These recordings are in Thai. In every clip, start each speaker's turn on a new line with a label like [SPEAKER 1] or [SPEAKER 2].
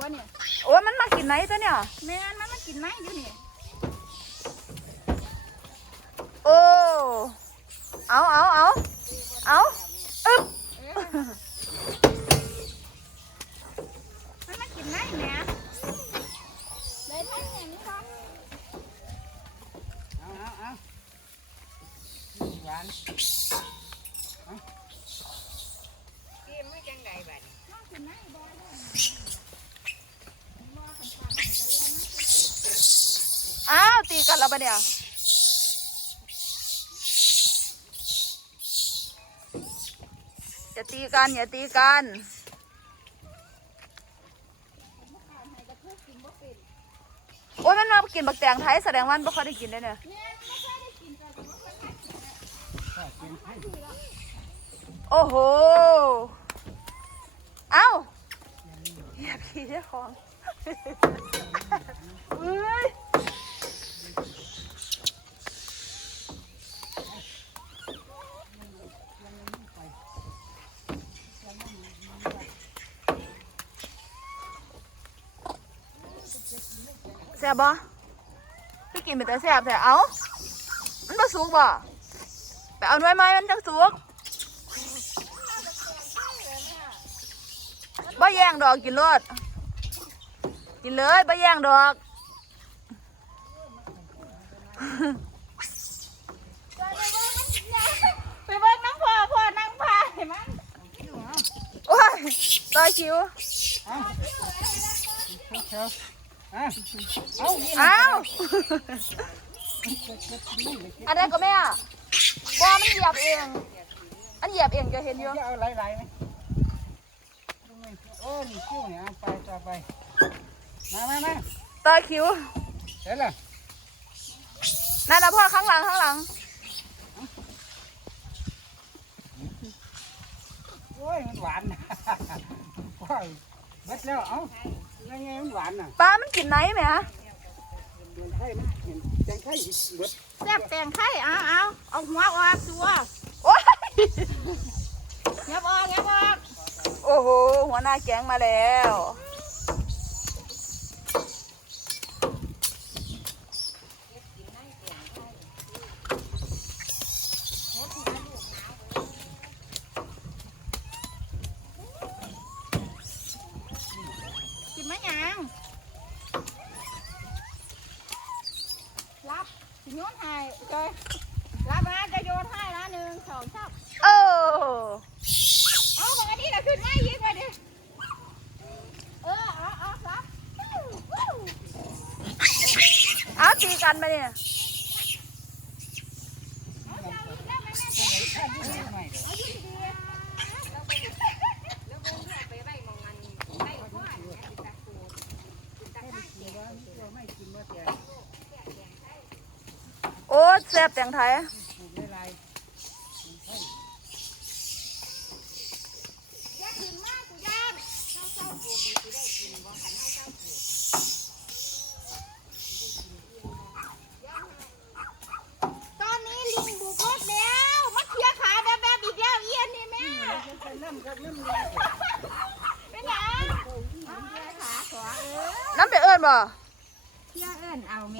[SPEAKER 1] เนี่ย
[SPEAKER 2] โอ้ยมันมากินไหนตัวเนี่ย
[SPEAKER 1] แม่มันมากินไหมอยู่นี่
[SPEAKER 2] โอ้เอาอึ๊บ
[SPEAKER 1] มันมากินไหมแม่เลยท่านอย่างนี้ครับ
[SPEAKER 3] เอาหวาน
[SPEAKER 1] กินไม่จังใดบ้านกินไหมบ่เลย
[SPEAKER 2] อ้าวตีกันแล้วปะเนี่ยอย่าตีกันอย่าตีกันโอ้ยมันมากินบักแตงไทยแสดงว่าไม่ค่อยได้กินเลยเนี่ยโอ้โหเอ้าอย่าพี่เจ้าของเฮ้ยแซ่บบ่พี่กินไปแต่แซ่บแต่เอามันบ่สุกบ่ไปเอาหน่วยไม้มันจังสุกบ่แย่งดอกกินรสกินเลยบ่แย่งดอก
[SPEAKER 1] ไปเบิ่งน้ำพ่อนั่งพายมัน
[SPEAKER 2] โอ้ยต่อคิวเอาอันนี้ก็แม่บ่มันเหยียบเองอันเหยียบเองจะเห็นอยู่
[SPEAKER 3] เอาไหลไหมโอ้นี่คิ้วเนี่ยไปต่อไปมา
[SPEAKER 2] ต่อคิว
[SPEAKER 3] เสร็จแล้ว
[SPEAKER 2] นั่นนะพ่อข้างหลัง
[SPEAKER 3] โอ้ยมันหวานพ่อเบิดแล้วเอ้าไงมันหวานน่ะ
[SPEAKER 2] ปลามันกินไหนไหมฮะ
[SPEAKER 3] แตงไทยเบิด
[SPEAKER 1] แซ่บแตงไทยเอาหัวออกสัว
[SPEAKER 2] โอ้ย
[SPEAKER 1] เงียบออก
[SPEAKER 2] โอ้โหหัวหน้าแก๊งมาแล้ว
[SPEAKER 1] กินไหมยังรับโยนให้เลยรับมาจะโยนให้ละ1 2 3
[SPEAKER 2] โอ้
[SPEAKER 1] เอาของอันนี้เราขึ้นง่ายยิ่งเลยดิเอารับ
[SPEAKER 2] เอาตีกันมาเนี่ยโอ้แซ่บแตงไทย
[SPEAKER 1] ตอนนี้ลิงบุกรถแล้วมาเคลียร์ขาแบบอีกแล้วเอียนนี่แม่เป็นไงขาขวา
[SPEAKER 2] น้ำไปเอิญบ่
[SPEAKER 1] เคลียร์เอิ้นเอาไหม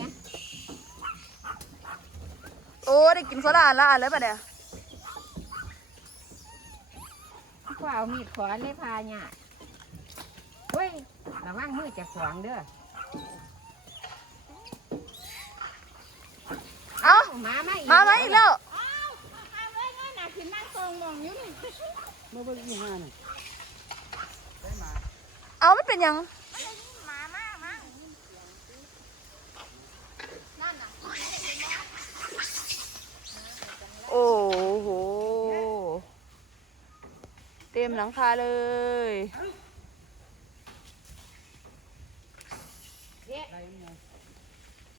[SPEAKER 2] โอ้ได้กินโซดาละอันเลยปะเนี่ย
[SPEAKER 1] ขวาเอามีดขวานเลยพาเนี่ยเฮ้ยระวังมือจะขวางเด้อ
[SPEAKER 2] เอา
[SPEAKER 1] มาอี
[SPEAKER 2] กแล้ว
[SPEAKER 1] เอาเลยเงินน่ะขึ้นนั่งตรงมองอยู่นี่
[SPEAKER 3] มาเบิ่งยี่ห้านี่ได้มา
[SPEAKER 2] เอามันเป็นยัง
[SPEAKER 1] มานั่นน่ะ
[SPEAKER 2] โอ้โหเต็มหลังคาเลย
[SPEAKER 3] เ